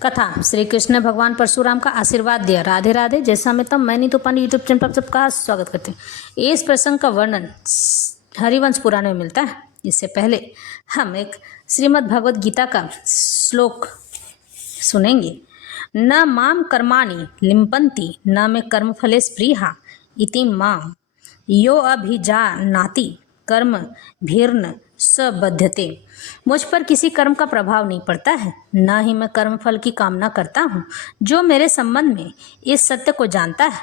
कथा। श्री कृष्ण ने भगवान परशुराम का आशीर्वाद दिया। राधे राधे। जैसा मैं तब मैं नहीं तो पानी यूट्यूब चैनल पर सबका स्वागत करते हैं। इस प्रसंग का वर्णन हरिवंश पुराण में मिलता है। इससे पहले हम एक श्रीमद् भगवद गीता का श्लोक सुनेंगे। न माम कर्माणि लिम्पन्ति न मे कर्मफले स्पृहा इति माम यो अभिजानाति कर्म भीर्न स बध्यते। मुझ पर किसी कर्म का प्रभाव नहीं पड़ता है, न ही मैं कर्म फल की कामना करता हूँ। जो मेरे संबंध में इस सत्य को जानता है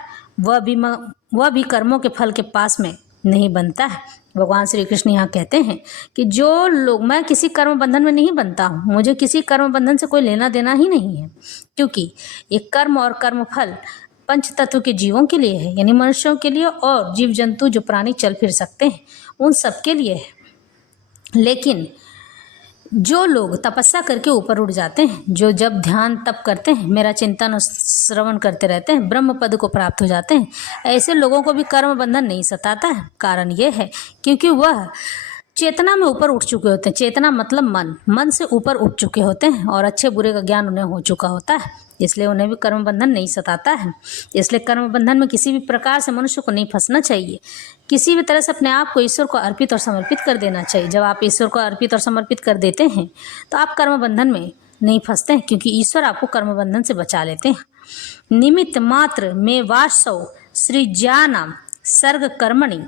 वह भी कर्मों के फल के पास में नहीं बनता है। भगवान श्री कृष्ण यहाँ कहते हैं कि जो लोग, मैं किसी कर्म बंधन में नहीं बनता हूँ, मुझे किसी कर्म बंधन से कोई लेना देना ही नहीं है, क्योंकि ये कर्म और कर्म फल पंच तत्व के जीवों के लिए है, यानी मनुष्यों के लिए और जीव जंतु जो प्राणी चल फिर सकते हैं उन सब के लिए है। लेकिन जो लोग तपस्या करके ऊपर उठ जाते हैं, जो जब ध्यान तप करते हैं, मेरा चिंतन और श्रवण करते रहते हैं, ब्रह्म पद को प्राप्त हो जाते हैं, ऐसे लोगों को भी कर्म बंधन नहीं सताता है। कारण यह है क्योंकि वह चेतना में ऊपर उठ चुके होते हैं। चेतना मतलब मन से ऊपर उठ चुके होते हैं और अच्छे बुरे का ज्ञान उन्हें हो चुका होता है, इसलिए उन्हें भी कर्म बंधन नहीं सताता है। इसलिए कर्म बंधन में किसी भी प्रकार से मनुष्य को नहीं फंसना चाहिए। किसी भी तरह से अपने आप को ईश्वर को अर्पित और समर्पित कर देना चाहिए। जब आप ईश्वर को अर्पित और समर्पित कर देते हैं तो आप कर्म बंधन में नहीं फंसते हैं, क्योंकि ईश्वर आपको कर्म बंधन से बचा लेते हैं। निमित्त मात्र में वासौ सृज्यानां सर्ग कर्मणि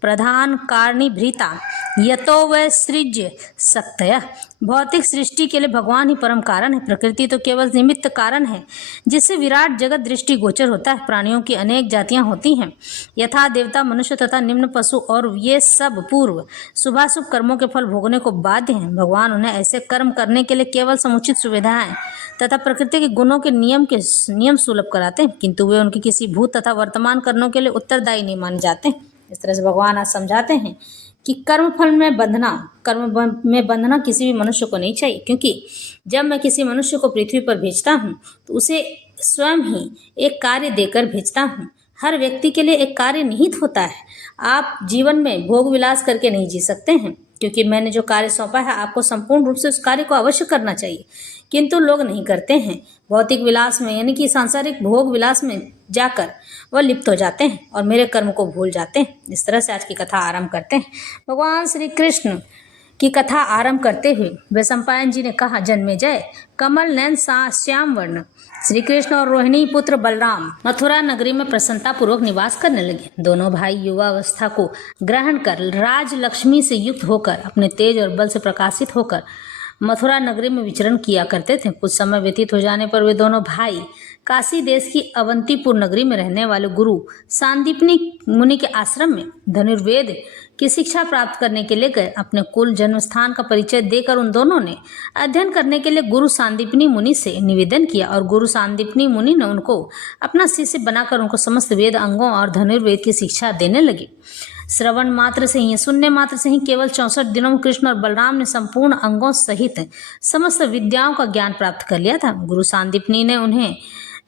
प्रधान कारणी भृता यतो वै सृज्य शक्तयः। भौतिक सृष्टि के लिए भगवान ही परम कारण है। प्रकृति तो केवल निमित्त कारण है, जिससे विराट जगत दृष्टि गोचर होता है। प्राणियों की अनेक जातियां होती हैं, यथा देवता, मनुष्य तथा निम्न पशु, और ये सब पूर्व शुभाशुभ कर्मों के फल भोगने को बाध्य हैं। भगवान उन्हें ऐसे कर्म करने के लिए केवल समुचित सुविधाएं तथा प्रकृति के गुणों के नियम सुलभ कराते हैं, किंतु वे उनकी किसी भूत तथा वर्तमान कर्मों के लिए उत्तरदायी नहीं माने जाते। इस तरह से भगवान आज समझाते हैं कि कर्म में बंधना किसी भी मनुष्य को नहीं चाहिए, क्योंकि जब मैं किसी मनुष्य को पृथ्वी पर भेजता हूँ तो उसे स्वयं ही एक कार्य देकर भेजता हूँ। हर व्यक्ति के लिए एक कार्य निहित होता है। आप जीवन में भोग विलास करके नहीं जी सकते हैं, क्योंकि मैंने जो कार्य सौंपा है आपको संपूर्ण रूप से उस कार्य को अवश्य करना चाहिए, किंतु लोग नहीं करते हैं। भौतिक विलास में, यानी कि सांसारिक भोग विलास में जाकर वह लिप्त हो जाते हैं और मेरे कर्म को भूल जाते हैं। इस तरह से आज की कथा आरंभ करते हैं। भगवान श्री कृष्ण की कथा आरंभ करते हुए वैशंपायन जी ने कहा, जन्मेजय कमल नयन श्याम वर्ण श्री कृष्ण और रोहिणी पुत्र बलराम मथुरा नगरी में प्रसन्नता पूर्वक निवास करने लगे। दोनों भाई युवा अवस्था को ग्रहण कर राज लक्ष्मी से युक्त होकर, अपने तेज और बल से प्रकाशित होकर मथुरा नगरी में विचरण किया करते थे। कुछ समय व्यतीत हो जाने पर वे दोनों भाई काशी देश की अवंतीपुर नगरी में रहने वाले गुरु सांदीपनी मुनि के आश्रम में धनुर्वेद की शिक्षा प्राप्त करने के लिए गए। अपने कुल जन्म स्थान का परिचय देकर उन दोनों ने अध्ययन करने के लिए गुरु सांदीपनी मुनि से निवेदन किया, और गुरु सांदीपनी मुनि ने उनको अपना शिष्य बनाकर उनको समस्त वेद अंगों और धनुर्वेद की शिक्षा देने लगे। श्रवण मात्र से ही, सुनने मात्र से ही केवल 64 दिनों में कृष्ण और बलराम ने संपूर्ण अंगों सहित समस्त विद्याओं का ज्ञान प्राप्त कर लिया था। गुरु सांदीपनी ने उन्हें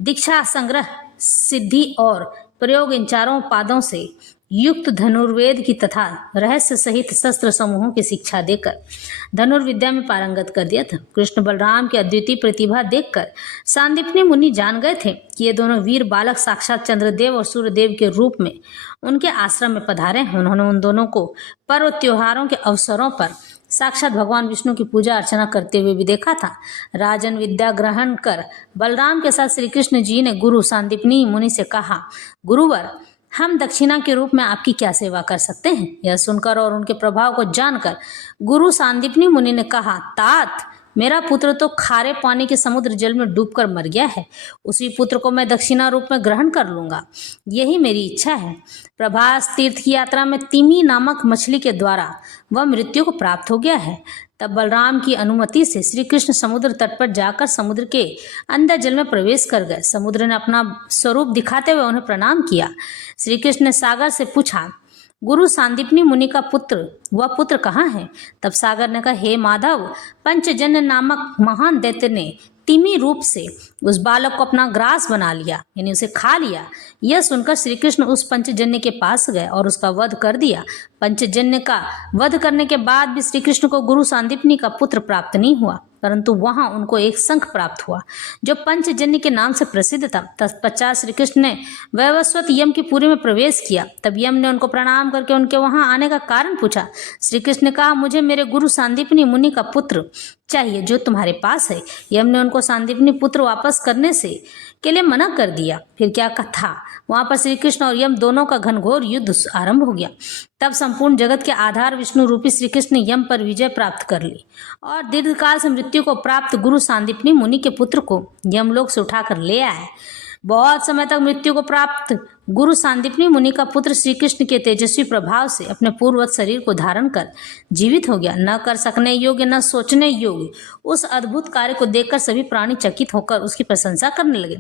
दीक्षा, संग्रह, सिद्धि और प्रयोग, इन चारों पादों से युक्त धनुर्वेद की तथा रहस्य सहित शस्त्र समूहों की शिक्षा देकर धनुर्विद्या में पारंगत कर दिया था। कृष्ण बलराम की अद्वितीय प्रतिभा देखकर सांदीपनी मुनि जान गए थे कि ये दोनों वीर बालक साक्षात चंद्रदेव और सूर्यदेव के रूप में उनके आश्रम में पधारे। उन्होंने उन दोनों को पर्व त्योहारों के अवसरों पर साक्षात भगवान विष्णु की पूजा अर्चना करते हुए भी देखा था। राजन विद्या ग्रहण कर बलराम के साथ श्री कृष्ण जी ने गुरु सांदीपनी मुनि से कहा, गुरुवर, हम दक्षिणा के रूप में आपकी क्या सेवा कर सकते हैं? यह सुनकर और उनके प्रभाव को जानकर गुरु सांदीपनी मुनि ने कहा, तात, मेरा पुत्र तो खारे पानी के समुद्र जल में डूबकर मर गया है। उसी पुत्र को मैं दक्षिणा रूप में ग्रहण कर लूंगा, यही मेरी इच्छा है। प्रभास तीर्थ की यात्रा में तिमी नामक मछली के द्वारा वह मृत्यु को प्राप्त हो गया है। तब बलराम की अनुमति से श्री कृष्ण समुद्र तट पर जाकर समुद्र के अंदर जल में प्रवेश कर गए। समुद्र ने अपना स्वरूप दिखाते हुए उन्हें प्रणाम किया। श्री कृष्ण ने सागर से पूछा, गुरु सांदीपनी मुनि का वह पुत्र कहाँ है? तब सागर ने कहा, हे माधव, पंचजन्य नामक महान दैत्य ने तिमी रूप से उस बालक को अपना ग्रास बना लिया, यानी उसे खा लिया। यह सुनकर श्री कृष्ण उस पंचजन्य के पास गए और उसका वध कर दिया। पंचजन्य का वध करने के बाद भी श्री कृष्ण को गुरु सांदीपनी का पुत्र प्राप्त नहीं हुआ, परंतु वहां उनको एक शंख प्राप्त हुआ जो पंचजन्य के नाम से प्रसिद्ध था। तत्पश्चात श्री कृष्ण ने वैवस्वत यम की पुरी में प्रवेश किया। तब यम ने उनको प्रणाम करके उनके वहां आने का कारण पूछा। श्री कृष्ण ने कहा, मुझे मेरे गुरु सांदीपनी मुनि का पुत्र चाहिए जो तुम्हारे पास है। यम ने उनको सांदीपनी पुत्र वापस करने से के लिए मना कर दिया। फिर क्या था, वहां पर श्री कृष्ण और यम दोनों का घनघोर युद्ध आरंभ हो गया। तब संपूर्ण जगत के आधार विष्णु रूपी श्री कृष्ण ने यम पर विजय प्राप्त कर ली और दीर्घकाल से मृत्यु को प्राप्त गुरु सांदीपनी मुनि के पुत्र को यमलोक से उठाकर ले आए। बहुत समय तक मृत्यु को प्राप्त गुरु सांदीपनी मुनि का पुत्र श्री कृष्ण के तेजस्वी प्रभाव से अपने पूर्ववत शरीर को धारण कर जीवित हो गया। न कर सकने योग्य न सोचने योग्य उस अद्भुत कार्य को देखकर सभी प्राणी चकित होकर उसकी प्रशंसा करने लगे।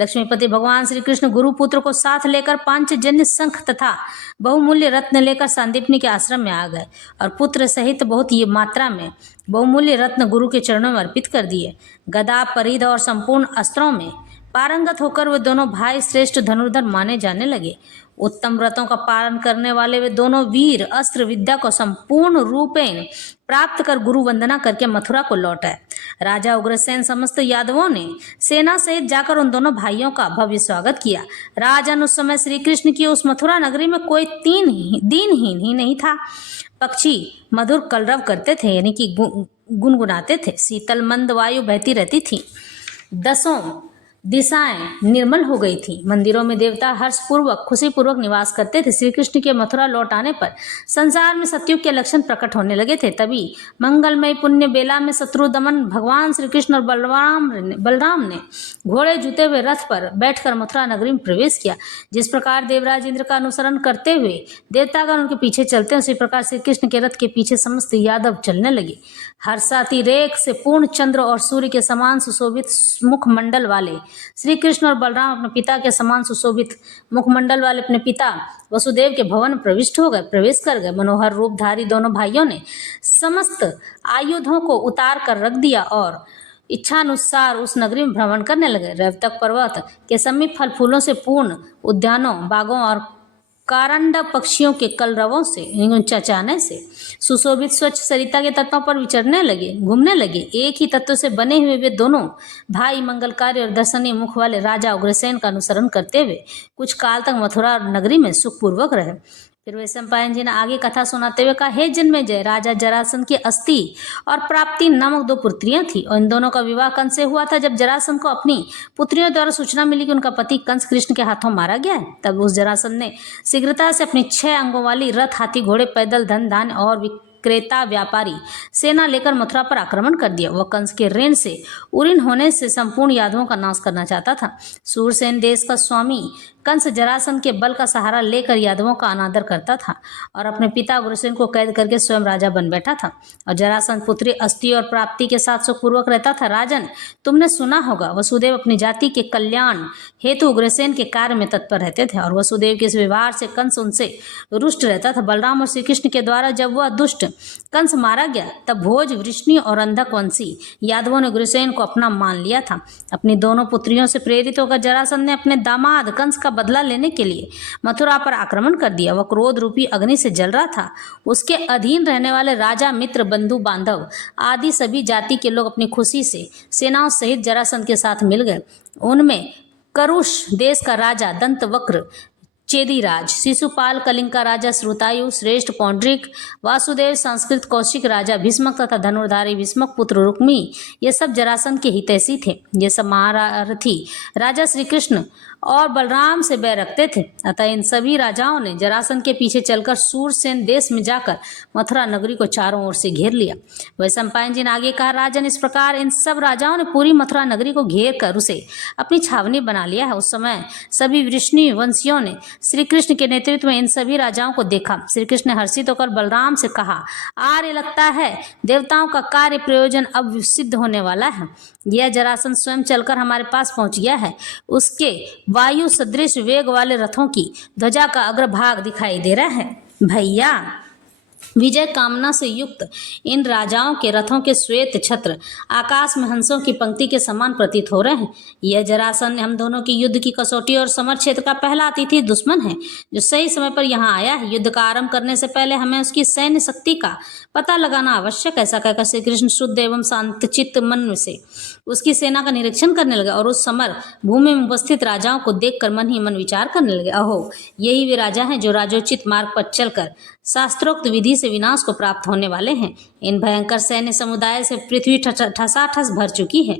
लक्ष्मीपति भगवान श्री कृष्ण गुरु पुत्र को साथ लेकर पांचजन्य शंख तथा बहुमूल्य रत्न लेकर सांदीपनी के आश्रम में आ गए और पुत्र सहित बहुत ही मात्रा में बहुमूल्य रत्न गुरु के चरणों में अर्पित कर दिए। गदा, परिध और संपूर्ण अस्त्रों में पारंगत होकर वे दोनों भाई श्रेष्ठ धनुर्धर माने जाने लगे। उत्तम व्रतों का पालन करने वाले वे दोनों वीर अस्त्र विद्या को संपूर्ण रूपेण प्राप्त कर गुरु वंदना करके मथुरा को लौट आए। राजा उग्रसेन समस्त यादवों ने सेना सहित जाकर उन दोनों भाइयों का भव्य स्वागत किया। राजन, उस समय श्री कृष्ण की उस मथुरा नगरी में कोई दीनहीन ही नहीं था। पक्षी मधुर कलरव करते थे, यानी कि गुनगुनाते थे। शीतल मंद वायु बहती रहती थी। दसों दिशाएं निर्मल हो गई थी। मंदिरों में देवता हर्षपूर्वक खुशीपूर्वक निवास करते थे। श्री कृष्ण के मथुरा लौट आने पर संसार में सतयुग के लक्षण प्रकट होने लगे थे। तभी मंगलमय पुण्य बेला में शत्रु दमन भगवान श्री कृष्ण और बलराम ने घोड़े जुते हुए रथ पर बैठकर मथुरा नगरी में प्रवेश किया। जिस प्रकार देवराज इंद्र का अनुसरण करते हुए देवतागण उनके पीछे चलते हैं, उसी प्रकार श्री कृष्ण के रथ के पीछे समस्त यादव चलने लगे। हर्षातिरेक से पूर्ण चंद्र और सूर्य के समान सुशोभित मुखमंडल वाले श्री कृष्ण और बलराम अपने पिता के समान सुशोभित मुखमंडल वाले अपने पिता वसुदेव के भवन प्रवेश कर गए। मनोहर रूपधारी दोनों भाइयों ने समस्त आयुधों को उतार कर रख दिया और इच्छानुसार उस नगरी में भ्रमण करने लगे। रवतक पर्वत के समीप फल फूलों से पूर्ण उद्यानों, बागों और कारंड पक्षियों के कलरवों से चचाने से सुशोभित स्वच्छ सरिता के तटों पर घूमने लगे। एक ही तत्व से बने हुए वे दोनों भाई मंगलकारी और दर्शनीय मुख वाले राजा उग्रसेन का अनुसरण करते हुए कुछ काल तक मथुरा नगरी में सुखपूर्वक रहे। फिर वैशंपायन जी ने आगे कथा सुनाते हुए कहा, हे जन्मेजय, राजा जरासंध की अस्ति और प्राप्ति नामक दो पुत्रियां थी और इन दोनों का विवाह कंस से हुआ था। जब जरासंध को अपनी पुत्रियों द्वारा सूचना मिली कि उनका पति कंस कृष्ण के हाथों मारा गया है, तब उस जरासंध ने शीघ्रता से अपनी 6 अंगों वाली रथ, हाथी, घोड़े, पैदल, धन धान्य और क्रेता व्यापारी सेना लेकर मथुरा पर आक्रमण कर दिया। वह कंस के ऋण से उरीन होने से संपूर्ण यादवों का नाश करना चाहता था। सूरसेन देश का स्वामी कंस जरासंध के बल का सहारा लेकर यादवों का अनादर करता था और अपने पिता उग्रसेन को कैद करके स्वयं राजा बन बैठा था और जरासंध पुत्री अस्ति और प्राप्ति के साथ सुखपूर्वक रहता था। राजन, तुमने सुना होगा वसुदेव अपनी जाति के कल्याण हेतु उग्रसेन के कार्य में तत्पर रहते थे और वसुदेव के इस व्यवहार से कंस उनसे रुष्ट रहता था। बलराम और श्री कृष्ण के द्वारा जब वह दुष्ट कंस मारा गया, तब भोज, वृष्णि और अंधक वंशी यादवों ने उग्रसेन को अपना मान लिया था। अपनी दोनों पुत्रियों से प्रेरित होकर जरासंध ने अपने दामाद कंस का बदला लेने के लिए मथुरा पर आक्रमण कर दिया। वह क्रोध रूपी अग्नि से जल रहा था। उसके अधीन रहने वाले राजा, मित्र, बंधु, बांधव आदि सभी जाति के लोग अपनी खुशी से सेनाओं सहित जरासंध के साथ मिल गए। उनमें करुष देश का राजा दंतवक्र चेदीराज, शिशुपाल कलिंग का राजा श्रुतायु, श्रेष्ठ पौंड्रिक, वासुदेव संस्कृत कौशिक राजा भीष्मक तथा धनुर्धारी भीष्मक पुत्र रुक्मी, ये सब जरासंध के हितैषी थे। ये सब महारथी राजा श्री कृष्ण और बलराम से बैर रखते थे। अतः इन सभी राजाओं ने जरासंध के पीछे चलकर सूरसेन देश में जाकर मथुरा नगरी को चारों ओर से घेर लिया। वैशंपायन जी ने आगे कहा, राजन, इस प्रकार इन सब राजाओं ने पूरी मथुरा नगरी को घेर कर उसे अपनी छावनी बना लिया है। उस समय सभी वृष्णि वंशियों ने श्री कृष्ण के नेतृत्व में इन सभी राजाओं को देखा। श्री कृष्ण ने हर्षित होकर बलराम से कहा, आर्य, लगता है देवताओं का कार्य प्रयोजन अब सिद्ध होने वाला है। यह जरासंध स्वयं चलकर हमारे पास पहुंच गया है। उसके वायु सदृश वेग वाले रथों की ध्वजा का अग्रभाग दिखाई दे रहा है। भैया, विजय कामना से युक्त इन राजाओं के रथों के श्वेत छत्र आकाश में हंसों की पंक्ति के समान प्रतीत हो रहे हैं। यह जरासंध हम दोनों की युद्ध की कसौटी और समर क्षेत्र का पहला अतिथि दुश्मन है, जो सही समय पर यहाँ आया है। युद्ध का आरंभ करने से पहले हमें उसकी सैन्य शक्ति का पता लगाना आवश्यक है। ऐसा कहकर श्री कृष्ण शुद्ध एवं शांतचित्त मन से उसकी सेना का निरीक्षण करने लगे और उस समर भूमि में उपस्थित राजाओं को देखकर मन ही मन विचार करने लगे। अहो, यही वे राजा हैं जो राजोचित मार्ग पर चलकर शास्त्रोक्त विधि से विनाश को प्राप्त होने वाले हैं। इन भयंकर सैन्य समुदाय से पृथ्वी ठसाठस भर चुकी है,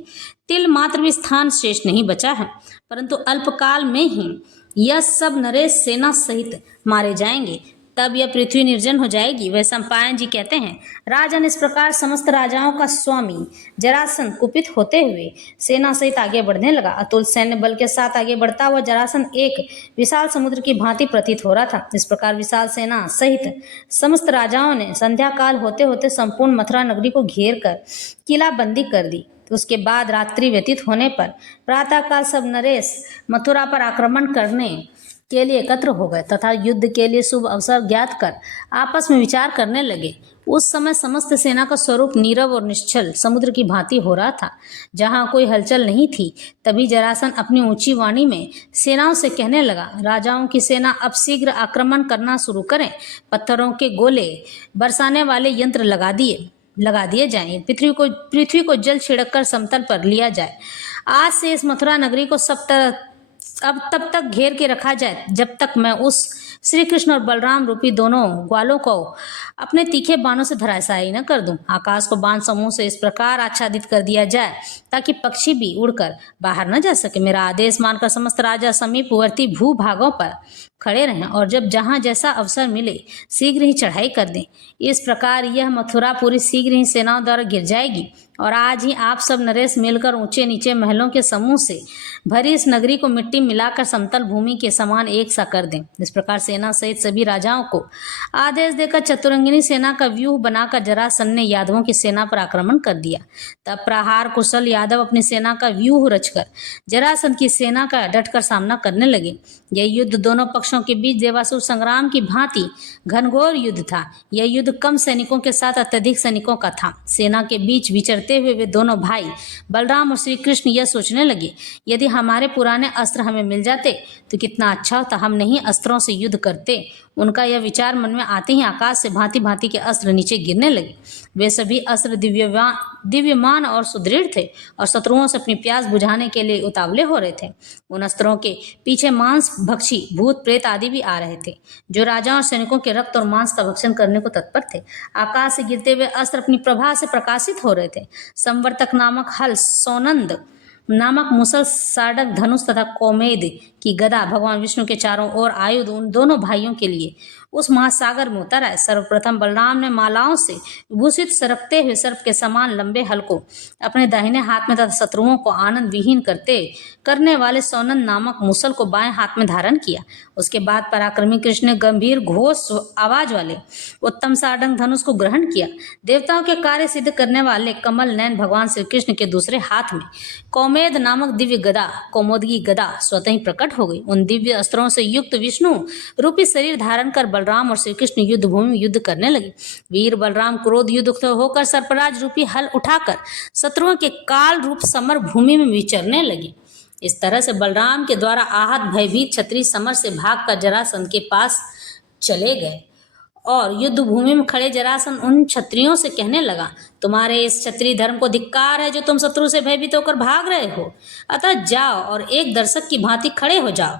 तिल मात्र भी स्थान शेष नहीं बचा है, परंतु अल्पकाल में ही यह सब नरेश सेना सहित मारे जाएंगे, तब यह पृथ्वी निर्जन हो जाएगी। वह सम्पायन जी कहते हैं, राजन इस प्रकार समस्त राजाओं का स्वामी जरासंध कुपित होते हुए सेना सहित आगे बढ़ने लगा। अतुल सैन्य बल के साथ आगे बढ़ता हुआ जरासंध एक विशाल समुद्र की भांति प्रतीत हो रहा था। इस प्रकार विशाल सेना सहित समस्त राजाओं ने संध्या काल होते होते संपूर्ण मथुरा नगरी को घेर कर किलाबंदी कर दी। उसके बाद रात्रि व्यतीत होने पर प्रातःकाल सब नरेश मथुरा पर आक्रमण करने के लिए एकत्र हो गए तथा युद्ध के लिए शुभ अवसर ज्ञात कर आपस में विचार करने लगे। उस समय समस्त सेना का स्वरूप नीरव और निश्चल समुद्र की भांति हो रहा था, जहां कोई हलचल नहीं थी। तभी जरासंध अपनी ऊंची वाणी में सेनाओं से कहने लगा, राजाओं की सेना अब शीघ्र आक्रमण करना शुरू करें। पत्थरों के गोले बरसाने वाले यंत्र लगा दिए जाएं। पृथ्वी को जल छिड़क कर समतल पर लिया जाए। आज से इस मथुरा नगरी को अब तब तक घेर के रखा जाए जब तक मैं उस श्री कृष्ण और बलराम रूपी दोनों ग्वालों को अपने तीखे बाणों से धराशायी न कर दूं। आकाश को बाण समूह से इस प्रकार आच्छादित कर दिया जाए ताकि पक्षी भी उड़कर बाहर न जा सके। मेरा आदेश मानकर समस्त राजा समीपवर्ती भूभागों पर खड़े रहें और जब जहां जैसा अवसर मिले शीघ्र ही चढ़ाई कर दें। इस प्रकार यह मथुरापुरी शीघ्र ही सेनाओं द्वारा गिर जाएगी और आज ही आप सब नरेश मिलकर ऊंचे नीचे महलों के समूह से भरी इस नगरी को मिट्टी मिलाकर समतल भूमि के समान एक सा कर दें। इस प्रकार सेना सहित सभी राजाओं को आदेश देकर चतुरंगिनी सेना का व्यूह बनाकर जरासंध ने यादवों की सेना पर आक्रमण कर दिया। तब प्रहार कुशल यादव अपनी सेना का व्यूह रचकर जरासंध की सेना का डटकर सामना करने लगे। यह युद्ध दोनों पक्षों के बीच देवासुर संग्राम की भांति घनघोर युद्ध था। यह युद्ध कम सैनिकों के साथ अत्यधिक सैनिकों का था। सेना के बीच विचरते हुए वे दोनों भाई बलराम और श्री कृष्ण यह सोचने लगे, यदि हमारे पुराने अस्त्र हमें मिल जाते तो कितना अच्छा होता, हम नहीं अस्त्रों से युद्ध करते। उनका यह विचार मन में आते ही आकाश से भांति भांति के अस्त्र नीचे गिरने लगे। वे सभी अस्त्र दिव्यमान और सुदृढ़ थे और शत्रुओं से अपनी प्यास बुझाने के लिए उतावले हो रहे थे। उन अस्त्रों के पीछे मांस भक्षी भूत प्रेत आदि भी आ रहे थे, जो राजाओं और सैनिकों के रक्त और मांस का भक्षण करने को तत्पर थे। आकाश से गिरते हुए अस्त्र अपनी प्रभा से प्रकाशित हो रहे थे। संवर्तक नामक हल, सोनंद नामक मुसल, साडक धनुष तथा कौमेद की गदा भगवान विष्णु के चारों ओर आयुध उन दोनों भाइयों के लिए उस महासागर में उतर आए। सर्वप्रथम बलराम ने मालाओं से विभूषित सरकते हुए सर्प के समान लंबे हल को अपने दाहिने हाथ में तथा शत्रुओं को आनंद विहीन करने वाले सोनंद नामक मुसल को बाएं हाथ में धारण किया। उसके बाद पराक्रमी कृष्ण ने गंभीर घोष आवाज वाले उत्तम साडंग धनुष को ग्रहण किया। देवताओं के कार्य सिद्ध करने वाले कमल नयन भगवान श्री कृष्ण के दूसरे हाथ में कौमेद नामक दिव्य गदा, कौमोदगी गदा स्वतः ही प्रकट हो गई। उन दिव्य अस्त्रों से युक्त विष्णु रूपी शरीर धारण कर बलराम और श्री कृष्ण युद्ध भूमि में युद्ध करने लगे। वीर बलराम क्रोध युक्त होकर सर्पराज रूपी हल उठाकर शत्रुओं के काल रूप समर भूमि में विचरने लगे। इस तरह से बलराम के द्वारा आहत भयभीत क्षत्रिय समर से भागकर जरासंध के पास चले गए और युद्ध भूमि में खड़े जरासंध उन क्षत्रियों से कहने लगा, तुम्हारे इस क्षत्रिय धर्म को धिक्कार है जो तुम शत्रु से भयभीत होकर भाग रहे हो। अतः जाओ और एक दर्शक की भांति खड़े हो जाओ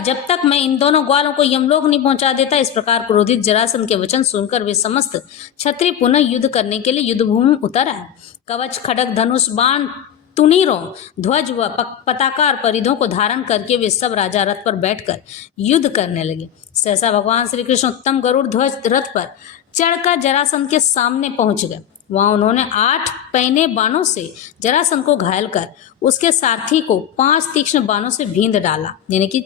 जब तक मैं इन दोनों ग्वालों को यमलोक नहीं पहुंचा देता। इस प्रकार क्रोधित जरासंध के वचन सुनकर वे समस्त क्षत्रिय पुनः युद्ध करने के लिए युद्ध भूमि में उतर आए। कवच, खड्ग, धनुष, बाण, तुनीरों, ध्वज व पताका और परिधों को धारण करके वे सब राजा रथ पर बैठकर युद्ध करने लगे। सहसा भगवान श्री कृष्ण उत्तम गरुड़ ध्वज रथ पर चढ़कर जरासंध के सामने पहुंच गए। वहां उन्होंने 8 पैने बाणों से जरासंध को घायल कर उसके सारथी को 5 तीक्ष्ण बाणों से भींद डाला, यानी कि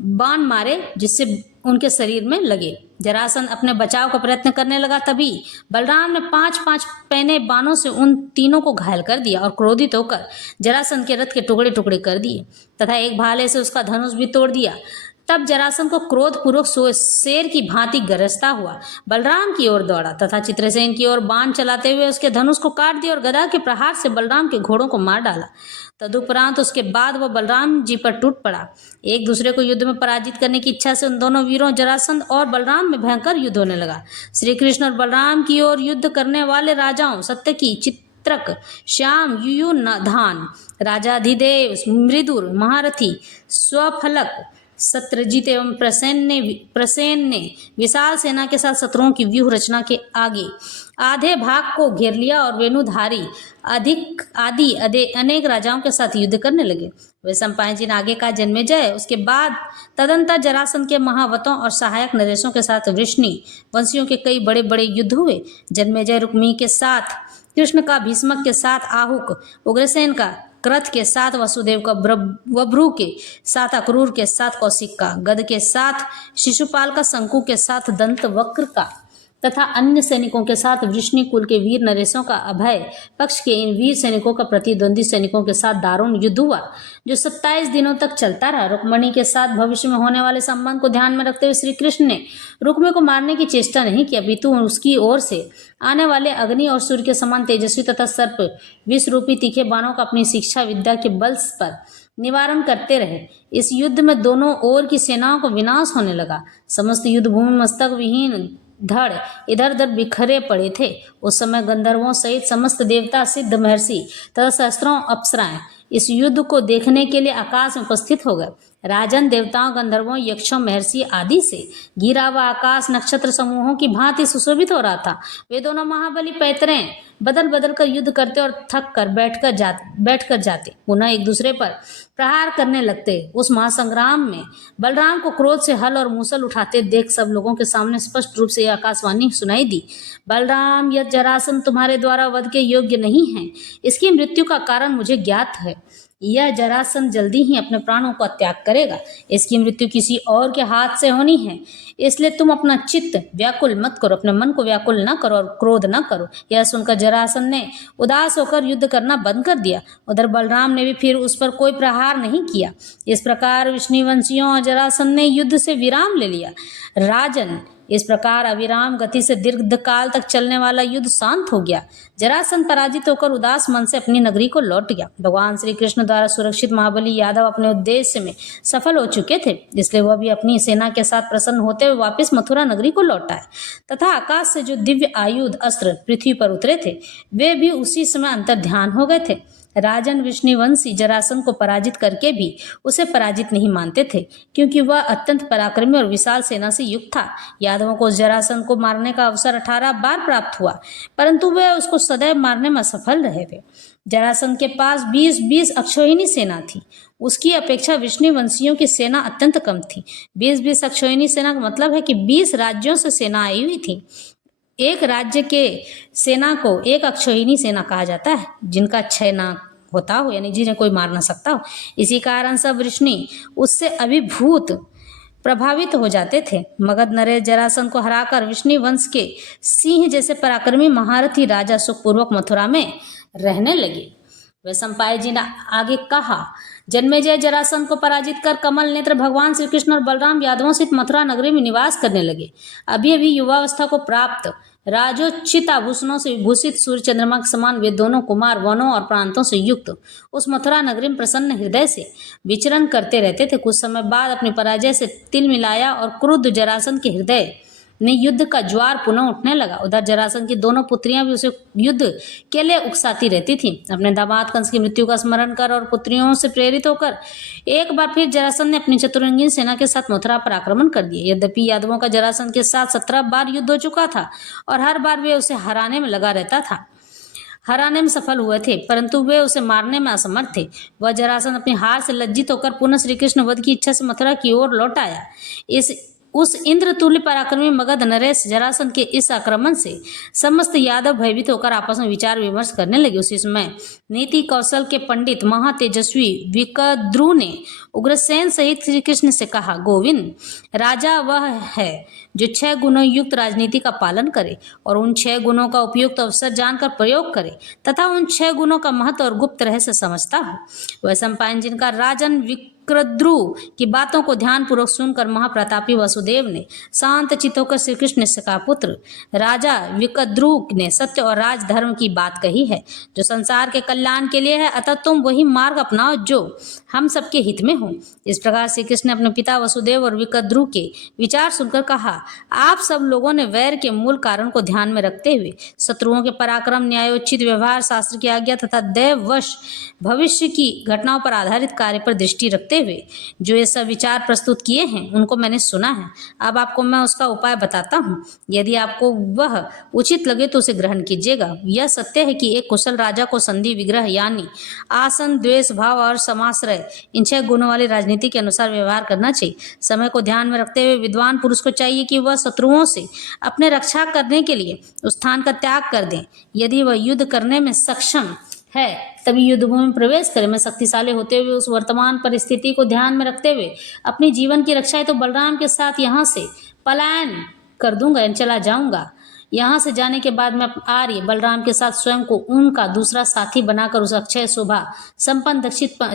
बाण मारे जिससे उनके शरीर में लगे। जरासंध अपने बचाव का प्रयत्न करने लगा, तभी बलराम ने 5-5 पैने बाणों से उन तीनों को घायल कर दिया और क्रोधित होकर जरासंध के रथ के टुकड़े टुकड़े कर दिए तथा एक भाले से उसका धनुष भी तोड़ दिया। तब जरासंध को क्रोध पूर्वक शेर की भांति गरजता हुआ बलराम की ओर दौड़ा तथा चित्रसेन की ओर बाण चलाते हुए उसके धनुष को काट दिया और गदा के प्रहार से बलराम के घोड़ों को मार डाला। तदुपरांत उसके बाद वह बलराम जी पर टूट पड़ा। एक दूसरे को युद्ध में पराजित करने की इच्छा से उन दोनों वीरों जरासंध और बलराम में भयंकर युद्ध होने लगा। श्री कृष्ण और बलराम की ओर युद्ध करने वाले राजाओं सत्यकी, चित्रक, श्याम, युयुधान, राजाधिदेव, मृदुर, महारथी, स्वफलक, सत्रजीत एवं प्रसेन ने विशाल सेना के साथ शत्रुओं की व्यूह रचना के आगे आधे भाग को घेर लिया और वेणुधारी आदि अनेक राजाओं के साथ युद्ध करने लगे। वे सम्पायन आगे का जन्मेजय, उसके बाद तदंतर जरासंध के महावतों और सहायक नरेशों के साथ वृष्णि वंशियों के कई बड़े बड़े युद्ध हुए। जन्मेजय रुक्मी के साथ कृष्ण का, भीष्मक के साथ आहुक, उग्रसेन का, कृत के साथ वसुदेव का, वभ्रु के साथ अक्रूर के साथ कौशिक का, गद के साथ शिशुपाल का, शंकु के साथ दंतवक्र का तथा अन्य सैनिकों के साथ वृष्णि कुल के वीर नरेशों का, अभय पक्ष के इन वीर सैनिकों का प्रतिद्वंदी सैनिकों के साथ दारुण युद्ध हुआ जो 27 दिनों तक चलता रहा। रुक्मणी के साथ भविष्य में होने वाले संबंध को ध्यान में रखते हुए श्री कृष्ण ने रुक्मी को मारने की चेष्टा नहीं की, अपितु उसकी ओर से आने वाले अग्नि और सूर्य के समान तेजस्वी तथा सर्प विष रूपी तीखे बाणों का अपनी शिक्षा विद्या के बल पर निवारण करते रहे। इस युद्ध में दोनों ओर की सेनाओं को विनाश होने लगा। समस्त युद्ध भूमि मस्तक विहीन धड़ इधर उधर बिखरे पड़े थे। उस समय गंधर्वों सहित समस्त देवता, सिद्ध, महर्षि तथा सहस्त्रों अप्सराएं इस युद्ध को देखने के लिए आकाश में उपस्थित हो गए। राजन, देवताओं, गंधर्वों, यक्षों, महर्षि आदि से घिरा हुआ आकाश नक्षत्र समूहों की भांति सुशोभित हो रहा था। वे दोनों महाबली पैतरें बदल बदल कर युद्ध करते और थक कर बैठ कर जाते पुनः एक दूसरे पर प्रहार करने लगते। उस महासंग्राम में बलराम को क्रोध से हल और मूसल उठाते देख सब लोगों के सामने स्पष्ट रूप से यह आकाशवाणी सुनाई दी, बलराम, यह जरासंध तुम्हारे द्वारा वध के योग्य नहीं है। इसकी मृत्यु का कारण मुझे ज्ञात है। यह जरासंध जल्दी ही अपने प्राणों का त्याग करेगा। इसकी मृत्यु किसी और के हाथ से होनी है, इसलिए तुम अपना चित्त व्याकुल मत करो, अपने मन को व्याकुल न करो और क्रोध न करो। यह सुनकर जरासंध ने उदास होकर युद्ध करना बंद कर दिया। उधर बलराम ने भी फिर उस पर कोई प्रहार नहीं किया। इस प्रकार विष्णुवंशियों और जरासंध ने युद्ध से विराम ले लिया। राजन, इस प्रकार अविराम गति से दीर्घ काल तक चलने वाला युद्ध शांत हो गया। जरासंध पराजित होकर उदास मन से अपनी नगरी को लौट गया। भगवान श्री कृष्ण द्वारा सुरक्षित महाबली यादव अपने उद्देश्य में सफल हो चुके थे, इसलिए वह भी अपनी सेना के साथ प्रसन्न होते हुए वापस मथुरा नगरी को लौट आए तथा आकाश से जो दिव्य आयुध अस्त्र पृथ्वी पर उतरे थे वे भी उसी समय अंतर ध्यान हो गए थे। राजन विष्णुवंशी जरासंध को पराजित करके भी उसे पराजित नहीं मानते थे, क्योंकि वह अत्यंत पराक्रमी और विशाल सेना से युक्त था। यादवों को जरासंध को मारने का अवसर 18 बार प्राप्त हुआ, परंतु वे उसको सदैव मारने में असफल रहे थे। जरासंध के पास 20 अक्षौहिणी सेना थी। उसकी अपेक्षा विष्णुवंशियों की सेना अत्यंत कम थी। 20 अक्षौहिणी सेना का मतलब है कि 20 राज्यों से सेना आई हुई थी। एक राज्य के सेना को एक अक्षौहिणी सेना कहा जाता है, जिनका 6 नाक होता हो, यानी जिन्हें कोई मार ना सकता हो। इसी कारण सब वृष्णि उससे अभिभूत प्रभावित हो जाते थे। मगध नरेश जरासंध को हराकर विष्णु वंश के सिंह जैसे पराक्रमी महारथी राजा सुखपूर्वक मथुरा में रहने लगे। वैशंपायन जी ने आगे कहा, जन्मेजय जरासंध को पराजित कर कमल नेत्र भगवान श्री कृष्ण और बलराम यादवों सहित मथुरा नगरी में निवास करने लगे। अभी अभी युवावस्था को प्राप्त राजोचित आभूषणों से विभूषित सूर्य चंद्रमा के समान वे दोनों कुमार वनों और प्रांतों से युक्त उस मथुरा नगरी में प्रसन्न हृदय से विचरण करते रहते थे। कुछ समय बाद अपनी पराजय से तिल मिलाया और क्रुद्ध जरासंध के हृदय में युद्ध का ज्वार पुनः उठने लगा। उधर जरासंध की दोनों पुत्रियां भी उसे युद्ध के लिए उकसाती रहती थीं। अपने दामाद कंस की मृत्यु का स्मरण कर और पुत्रियों से प्रेरित होकर एक बार फिर जरासंध ने अपनी चतुरंगी सेना के साथ मथुरा पर आक्रमण कर दिया। यद्यपि यादवों का जरासंध के साथ 17 बार युद्ध हो चुका था और हर बार वे उसे हराने में लगा रहता था, हराने में सफल हुए थे, परंतु वे उसे मारने में असमर्थ थे। वह जरासंध अपनी हार से लज्जित होकर पुनः श्री कृष्ण वध की इच्छा से मथुरा की ओर लौट आया। उस इंद्र तुल्य पराक्रमी मगध नरेश जरासंध के इस आक्रमण से समस्त यादव भयभीत होकर आपस में विचार विमर्श करने लगे। उसी समय नीति कौशल के पंडित महातेजस्वी विकद्रु ने उग्रसेन सहित श्री कृष्ण से कहा, गोविंद, राजा वह है जो 6 गुणों युक्त राजनीति का पालन करे और उन 6 गुणों का उपयुक्त अवसर जानकर प्रयोग करे तथा उन 6 गुणों का महत्व और गुप्त रहस्य समझता हो। वैशंपायन जिनका राजन विक्रद्रु की बातों को ध्यानपूर्वक सुनकर महाप्रतापी वसुदेव ने शांत चित्त होकर श्री कृष्ण से कहा, पुत्र, राजा विक्रद्रु ने सत्य और राजधर्म की बात कही है जो संसार के कल्याण के लिए है, अतः तुम वही मार्ग अपनाओ जो हम सबके हित में हो। इस प्रकार श्री कृष्ण ने अपने पिता वसुदेव और विक्रद्रु के विचार सुनकर कहा, आप सब लोगों ने वैर के मूल कारण को ध्यान में रखते हुए शत्रुओं के पराक्रम, न्यायोचित व्यवहार, शास्त्र की आज्ञा तथा दैववश भविष्य की घटनाओं पर आधारित कार्य पर दृष्टि रखते हुए जो ये सब विचार प्रस्तुत किए हैं उनको मैंने सुना है। अब आपको मैं उसका उपाय बताता हूँ, यदि आपको वह उचित लगे तो उसे ग्रहण कीजिएगा। यह सत्य है कि एक कुशल राजा को संधि, विग्रह यानी आसन, द्वेष भाव और समाश्रय, इन 6 गुणों वाली राजनीति के अनुसार व्यवहार करना चाहिए। समय को ध्यान में रखते हुए विद्वान पुरुष को चाहिए कि वह शत्रुओं से अपने रक्षा करने के लिए उस स्थान का त्याग कर दें। यदि वह युद्ध करने में सक्षम है तभी युद्धभूमि में प्रवेश करें। मैं शक्तिशाली होते हुए उस वर्तमान परिस्थिति को ध्यान में रखते हुए अपनी जीवन की रक्षा तो बलराम के साथ यहाँ से पलायन कर दूंगा, चला जाऊंगा। यहाँ से जाने के बाद मैं आर्य बलराम के साथ स्वयं को उनका दूसरा साथी बनाकर उस अक्षय शोभा संपन्न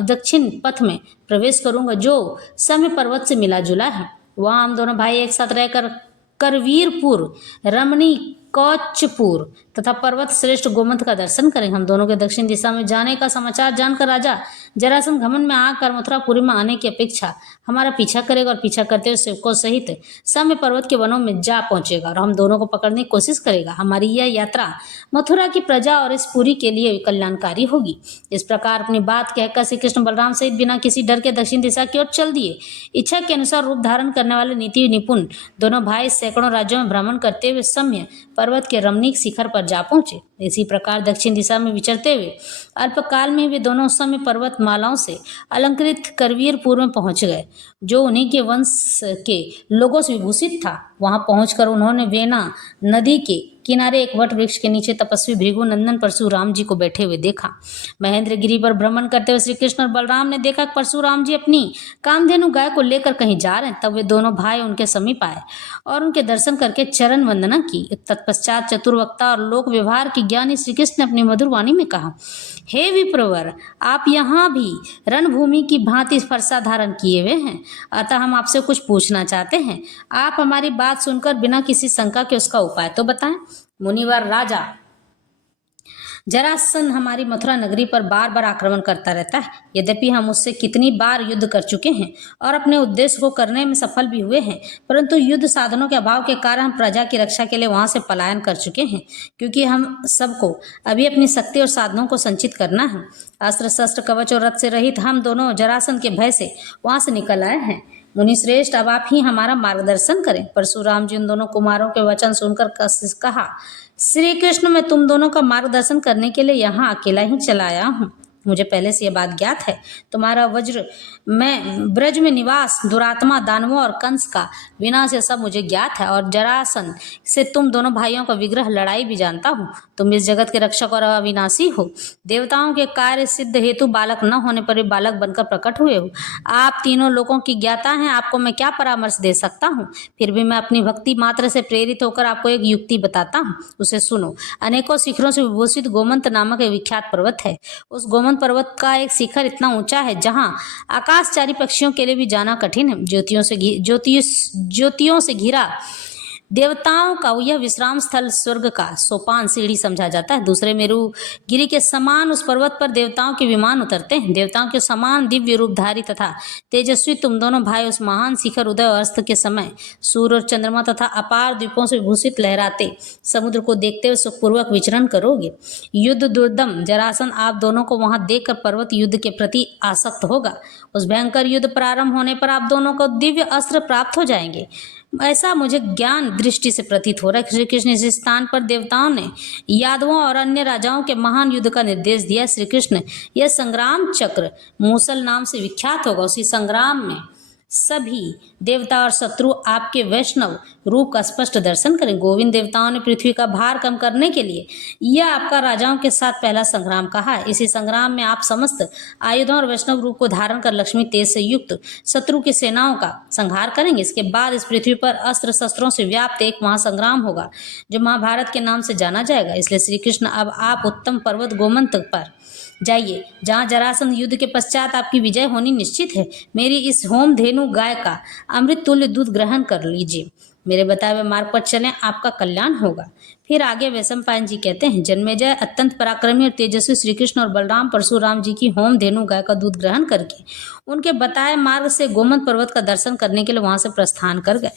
दक्षिण पथ में प्रवेश करूंगा जो समय पर्वत से मिला जुला है। वहाँ हम दोनों भाई एक साथ रहकर करवीरपुर, रमणी कौचपुर तथा पर्वत श्रेष्ठ गोमंत का दर्शन करें। हम दोनों के दक्षिण दिशा में जाने का समाचार जानकर राजा जरासंध घमंड में आकर मथुरापुरी में आने की अपेक्षा हमारा पीछा करेगा और पीछा करते हुए सेवकों सहित सौम्य पर्वत के वनों में जा पहुंचेगा और हम दोनों को पकड़ने की कोशिश करेगा। हमारी यह यात्रा मथुरा की प्रजा और इस पुरी के लिए कल्याणकारी होगी। इस प्रकार अपनी बात कहकर श्री कृष्ण बलराम सहित बिना किसी डर के दक्षिण दिशा की ओर चल दिए। इच्छा के अनुसार रूप धारण करने वाले नीति निपुण दोनों भाई सैकड़ों राज्यों में भ्रमण करते हुए सौम्य पर्वत के रमणीक शिखर पर जा पहुंचे। इसी प्रकार दक्षिण दिशा में विचरते हुए अल्पकाल में वे दोनों सौम्य पर्वत मालाओं से अलंकृत करवीरपुर में पहुंच गए जो उन्हीं के वंश के लोगों से विभूषित था। वहां पहुंचकर उन्होंने वेना नदी के किनारे एक वट वृक्ष के नीचे तपस्वी भृगु नंदन परशुराम जी को बैठे हुए देखा। महेंद्र गिरी पर भ्रमण करते हुए श्री कृष्ण और बलराम ने देखा कि परशुराम जी अपनी कामधेनु गाय को लेकर कहीं जा रहे हैं। तब वे दोनों भाई उनके समीप आए और उनके दर्शन करके चरण वंदना की। तत्पश्चात चतुर्वक्ता और लोक व्यवहार के ज्ञानी श्री कृष्ण ने अपनी मधुर वाणी में कहा, हे विप्रवर, आप यहाँ भी रणभूमि की भांति फरसा धारण किए हुए हैं, अतः हम आपसे कुछ पूछना चाहते हैं। आप हमारी बात सुनकर बिना किसी शंका के उसका उपाय तो बताएं। मुनिवर राजा जरासंध हमारी मथुरा नगरी पर बार बार आक्रमण करता रहता है। यद्यपि हम उससे कितनी बार युद्ध कर चुके हैं और अपने उद्देश्य को करने में सफल भी हुए हैं, परंतु युद्ध साधनों के अभाव के कारण हम प्रजा की रक्षा के लिए वहां से पलायन कर चुके हैं, क्योंकि हम सबको अभी अपनी शक्ति और साधनों को संचित करना है। अस्त्र शस्त्र कवच और रथ से रहित हम दोनों जरासंध के भय से वहां से निकल आए हैं। मुनि श्रेष्ठ, अब आप ही हमारा मार्गदर्शन करें। परशुराम जी उन दोनों कुमारों के वचन सुनकर कहा, श्री कृष्ण, मैं तुम दोनों का मार्गदर्शन करने के लिए यहाँ अकेला ही चला आया हूँ। मुझे पहले से यह बात ज्ञात है। तुम्हारा ब्रज में निवास, दुरात्मा, दानवों और कंस का विनाश, यह सब मुझे ज्ञात है और जरासंध से तुम दोनों भाइयों का विग्रह लड़ाई भी जानता हूँ। तुम इस जगत के रक्षक और अविनाशी हो। देवताओं के कार्य सिद्ध हेतु बालक न होने पर भी बालक बनकर प्रकट हुए हो। आप तीनों लोगों की ज्ञाता हैं। आपको मैं क्या परामर्श दे सकता हूँ? फिर भी मैं अपनी भक्ति मात्र से प्रेरित होकर आपको एक युक्ति बताता हूँ, उसे सुनो। अनेकों शिखरों से विभूषित गोमंत नामक एक विख्यात पर्वत है। उस गोमंत पर्वत का एक शिखर इतना ऊंचा है जहां आकाशचारी पक्षियों के लिए भी जाना कठिन है। ज्योतियों से घिरा देवताओं का यह विश्राम स्थल स्वर्ग का सोपान सीढ़ी समझा जाता है। दूसरे मेरु गिरी के समान उस पर्वत पर देवताओं के विमान उतरते हैं। देवताओं के समान दिव्य रूपधारी तथा तेजस्वी तुम दोनों भाई उस महान शिखर उदय और अस्त के समय सूर्य और चंद्रमा तथा अपार द्वीपों से विभूषित लहराते समुद्र को देखते हुए सुखपूर्वक विचरण करोगे। युद्ध दुर्दम जरासंध आप दोनों को वहां देखकर पर्वत युद्ध के प्रति आसक्त होगा। उस भयंकर युद्ध प्रारंभ होने पर आप दोनों को दिव्य अस्त्र प्राप्त हो जाएंगे, ऐसा मुझे ज्ञान दृष्टि से प्रतीत हो रहा है। श्री कृष्ण इस स्थान पर देवताओं ने यादवों और अन्य राजाओं के महान युद्ध का निर्देश दिया। श्री कृष्ण यह संग्राम चक्र मूसल नाम से विख्यात होगा। उसी संग्राम में सभी देवता और शत्रु आपके वैष्णव रूप का स्पष्ट दर्शन करें। गोविंद देवताओं ने पृथ्वी का भार कम करने के लिए यह आपका राजाओं के साथ पहला संग्राम कहा है। इसी संग्राम में आप समस्त आयुधों और वैष्णव रूप को धारण कर लक्ष्मी तेज से युक्त शत्रु की सेनाओं का संहार करेंगे। इसके बाद इस पृथ्वी पर अस्त्र शस्त्रों से व्याप्त एक महासंग्राम होगा जो महाभारत के नाम से जाना जाएगा। इसलिए श्री कृष्ण अब आप उत्तम पर्वत गोमंत पर जाइए, जहाँ जरासंध युद्ध के पश्चात आपकी विजय होनी निश्चित है, मेरी इस होम धेनु गाय का अमृत तुल्य दूध ग्रहण कर लीजिए। मेरे बताए हुए मार्ग पर चलें, आपका कल्याण होगा। फिर आगे वैशंपायन जी कहते हैं, जन्मेजय अत्यंत पराक्रमी और तेजस्वी श्री कृष्ण और बलराम परशुराम जी की होम धेनु गाय का दूध ग्रहण करके उनके बताए मार्ग से गोमंत पर्वत का दर्शन करने के लिए वहां से प्रस्थान कर गए।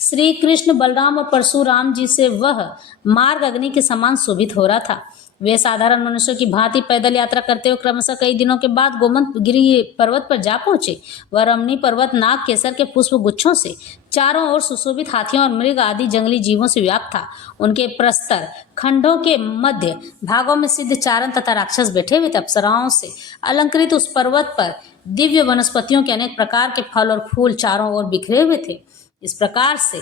श्री कृष्ण, बलराम और परशुराम जी से वह मार्ग अग्नि के समान शोभित हो रहा था। वे साधारण मनुष्यों की भांति पैदल यात्रा करते हुए क्रमशः कई दिनों के बाद गोमंत गिरी पर्वत पर जा पहुंचे। वह रमणीय पर्वत नाग केसर के पुष्प गुच्छों से चारों ओर सुशोभित हाथियों और मृग आदि जंगली जीवों से व्याप्त था। उनके प्रस्तर खंडों के मध्य भागों में सिद्ध चारण तथा राक्षस बैठे हुए थे। अप्सराओं से अलंकृत उस पर्वत पर दिव्य वनस्पतियों के अनेक प्रकार के फल और फूल चारों ओर बिखरे हुए थे। इस प्रकार से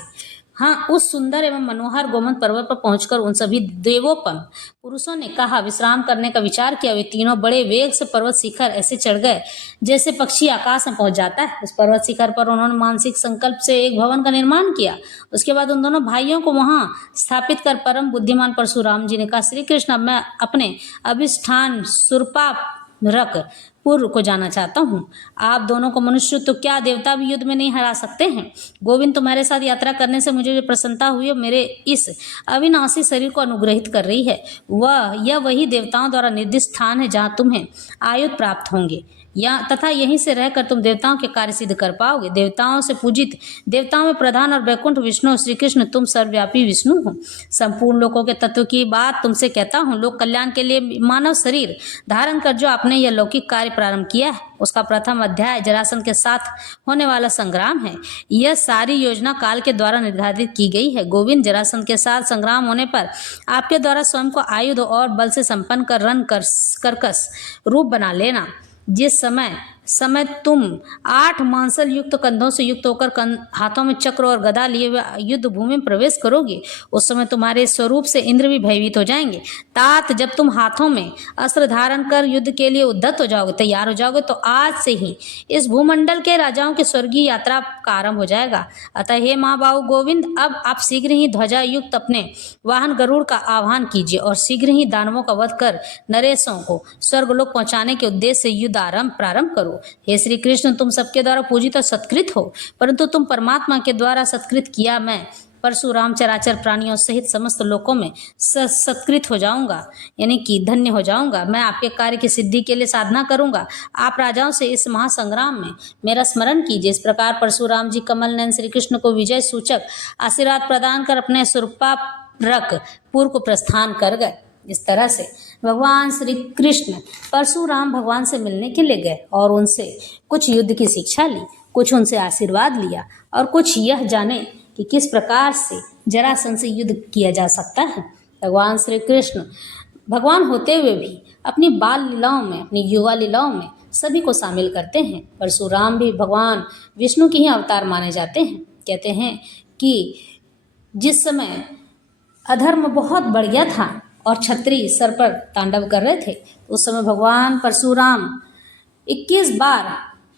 उस सुंदर एवं मनोहर गोमंत पर्वत पर पहुंचकर उन सभी देवोपम पुरुषों ने कहा विश्राम करने का विचार किया। वे तीनों बड़े वेग से पर्वत शिखर ऐसे चढ़ गए जैसे पक्षी आकाश में पहुंच जाता है। उस पर्वत शिखर पर उन्होंने मानसिक संकल्प से एक भवन का निर्माण किया। उसके बाद उन दोनों भाइयों को वहां स्थापित कर परम बुद्धिमान परशुराम जी ने कहा, श्री कृष्ण, अब मैं अपने अभिष्ठान सुरपारक पुर को जाना चाहता हूँ। आप दोनों को मनुष्य तो क्या देवता भी युद्ध में नहीं हरा सकते हैं। गोविंद, तुम्हारे साथ यात्रा करने से मुझे जो प्रसन्नता हुई मेरे इस अविनाशी शरीर को अनुग्रहित कर रही है। यह वही देवताओं द्वारा निर्दिष्ट स्थान है जहाँ तुम्हें आयुध प्राप्त होंगे तथा यहीं से रहकर तुम देवताओं के कार्य सिद्ध कर पाओगे। देवताओं से पूजित, देवताओं में प्रधान और वैकुंठ विष्णु श्री कृष्ण, तुम सर्वव्यापी विष्णु हो। संपूर्ण लोकों के तत्व की बात तुमसे कहता हूँ। लोक कल्याण के लिए मानव शरीर धारण कर जो आपने यह लौकिक कार्य प्रारंभ किया है, उसका प्रथम अध्याय जरासंध के साथ होने वाला संग्राम है। यह सारी योजना काल के द्वारा निर्धारित की गई है। गोविंद, जरासंध के साथ संग्राम होने पर आपके द्वारा स्वयं को आयुध और बल से संपन्न कर कर्कश रूप बना लेना। जिस समय तुम 8 मांसल युक्त कंधों से युक्त होकर हाथों में चक्र और गदा लिए हुए युद्ध भूमि में प्रवेश करोगे, उस समय तुम्हारे स्वरूप से इंद्र भी भयभीत हो जाएंगे। तात जब तुम हाथों में अस्त्र धारण कर युद्ध के लिए उद्यत हो जाओगे, तैयार हो जाओगे, तो आज से ही इस भूमंडल के राजाओं की स्वर्गीय यात्रा का आरंभ हो जाएगा। अतः हे महाबाहु गोविंद, अब आप शीघ्र ही ध्वजा युक्त अपने वाहन गरुड़ का आह्वान कीजिए और शीघ्र ही दानवों का वध कर नरेशों को स्वर्गलोक पहुंचाने के उद्देश्य से युद्ध प्रारंभ करो। हे श्री कृष्ण, तुम सबके द्वारा पूजित और सत्कृत हो, परंतु तुम परमात्मा के द्वारा सत्कृत किया मैं परशुराम चराचर प्राणियों सहित समस्त लोकों में सत्कृत हो जाऊंगा, यानी कि धन्य हो जाऊंगा। मैं आपके कार्य की सिद्धि के लिए साधना करूंगा। आप राजाओं से इस महासंग्राम में मेरा स्मरण कीजिए। इस प्रकार परशुराम जी कमल नयन श्री कृष्ण को विजय सूचक आशीर्वाद प्रदान कर अपने स्वरूपारक पुर को प्रस्थान कर गए। इस तरह से भगवान श्री कृष्ण परशुराम भगवान से मिलने के लिए गए और उनसे कुछ युद्ध की शिक्षा ली, कुछ उनसे आशीर्वाद लिया और कुछ यह जाने कि किस प्रकार से जरासंध से युद्ध किया जा सकता है। भगवान श्री कृष्ण भगवान होते हुए भी अपनी बाल लीलाओं में, अपनी युवा लीलाओं में सभी को शामिल करते हैं। परशुराम भी भगवान विष्णु के ही अवतार माने जाते हैं। कहते हैं कि जिस समय अधर्म बहुत बढ़ गया था और क्षत्रिय सर पर तांडव कर रहे थे, उस समय भगवान परशुराम 21 बार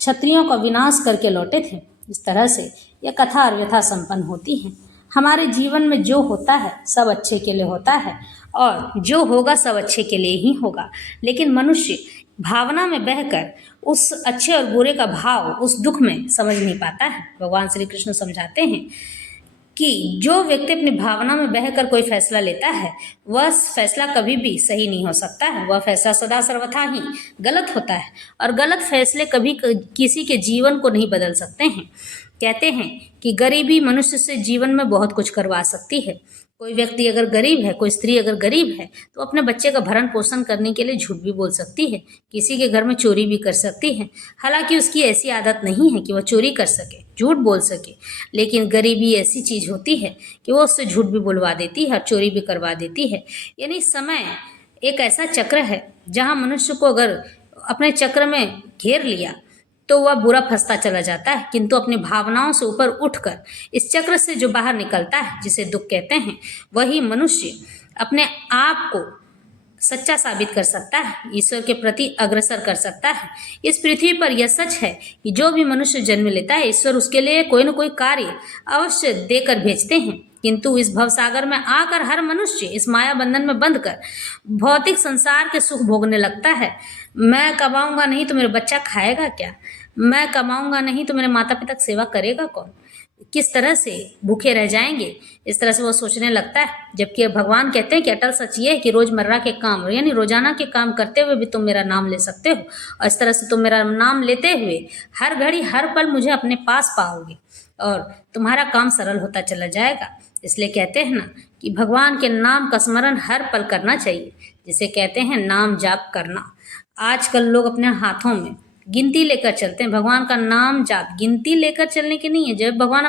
क्षत्रियों का विनाश करके लौटे थे। इस तरह से यह कथा और व्यथा संपन्न होती है। हमारे जीवन में जो होता है सब अच्छे के लिए होता है और जो होगा सब अच्छे के लिए ही होगा, लेकिन मनुष्य भावना में बहकर उस अच्छे और बुरे का भाव उस दुख में समझ नहीं पाता है। भगवान श्री कृष्ण समझाते हैं कि जो व्यक्ति अपनी भावना में बहकर कोई फैसला लेता है, वह फैसला कभी भी सही नहीं हो सकता है। वह फैसला सदा सर्वथा ही गलत होता है और गलत फैसले कभी किसी के जीवन को नहीं बदल सकते हैं। कहते हैं कि गरीबी मनुष्य से जीवन में बहुत कुछ करवा सकती है। कोई व्यक्ति अगर गरीब है, कोई स्त्री अगर गरीब है, तो अपने बच्चे का भरण पोषण करने के लिए झूठ भी बोल सकती है, किसी के घर में चोरी भी कर सकती है। हालांकि उसकी ऐसी आदत नहीं है कि वह चोरी कर सके, झूठ बोल सके, लेकिन गरीबी ऐसी चीज होती है कि वो उससे झूठ भी बुलवा देती है और चोरी भी करवा देती है। यानी समय एक ऐसा चक्र है जहाँ मनुष्य को अगर अपने चक्र में घेर लिया तो वह बुरा फंसता चला जाता है, किंतु अपनी भावनाओं से ऊपर उठकर इस चक्र से जो बाहर निकलता है, जिसे दुख कहते हैं, वही मनुष्य अपने आप को सच्चा साबित कर सकता है, ईश्वर के प्रति अग्रसर कर सकता है। इस पृथ्वी पर यह सच है कि जो भी मनुष्य जन्म लेता है, ईश्वर उसके लिए कोई न कोई कार्य अवश्य देकर भेजते हैं, किंतु इस भवसागर में आकर हर मनुष्य इस माया बंधन में बंधकर भौतिक संसार के सुख भोगने लगता है। मैं कमाऊंगा नहीं तो मेरा बच्चा खाएगा क्या, मैं कमाऊंगा नहीं तो मेरे माता पिता की सेवा करेगा कौन, किस तरह से भूखे रह जाएंगे, इस तरह से वो सोचने लगता है। जबकि भगवान कहते हैं कि अटल सच ये है कि रोजमर्रा के काम यानी रोजाना के काम करते हुए भी तुम मेरा नाम ले सकते हो, और इस तरह से तुम मेरा नाम लेते हुए हर घड़ी हर पल मुझे अपने पास पाओगे और तुम्हारा काम सरल होता चला जाएगा। इसलिए कहते हैं ना कि भगवान के नाम का स्मरण हर पल करना चाहिए, जिसे कहते हैं नाम जाप करना। आजकल लोग अपने हाथों में गिनती लेकर चलते हैं, भगवान का नाम जाप गिनती लेकर चलने की नहीं है। जब भगवान